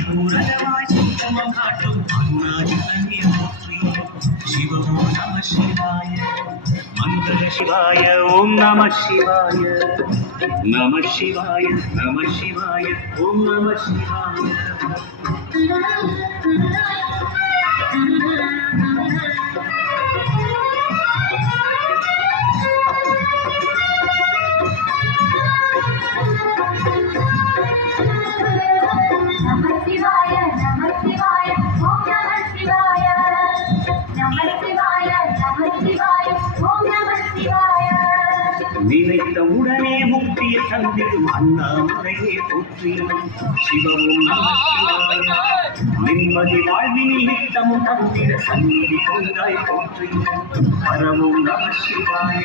பூரணமாய் சுத்தமம் காட்டும் அருணாச்சலனே போற்றி. சிவமோ நம சிவாய மங்கள சிவாய ஓம் நம சிவாய நம சிவாய நம சிவாய ஓம் நம சிவாய. நினைத்த உடனே முக்தியை தந்திடும் அண்ணாமலையே போற்றி. சிவமும் நம சிவாய நிம்மதி வாழ்வினில் நித்தமும் தந்திட சந்நிதி கொண்டாய் போற்றி. பரமும் நம சிவாய.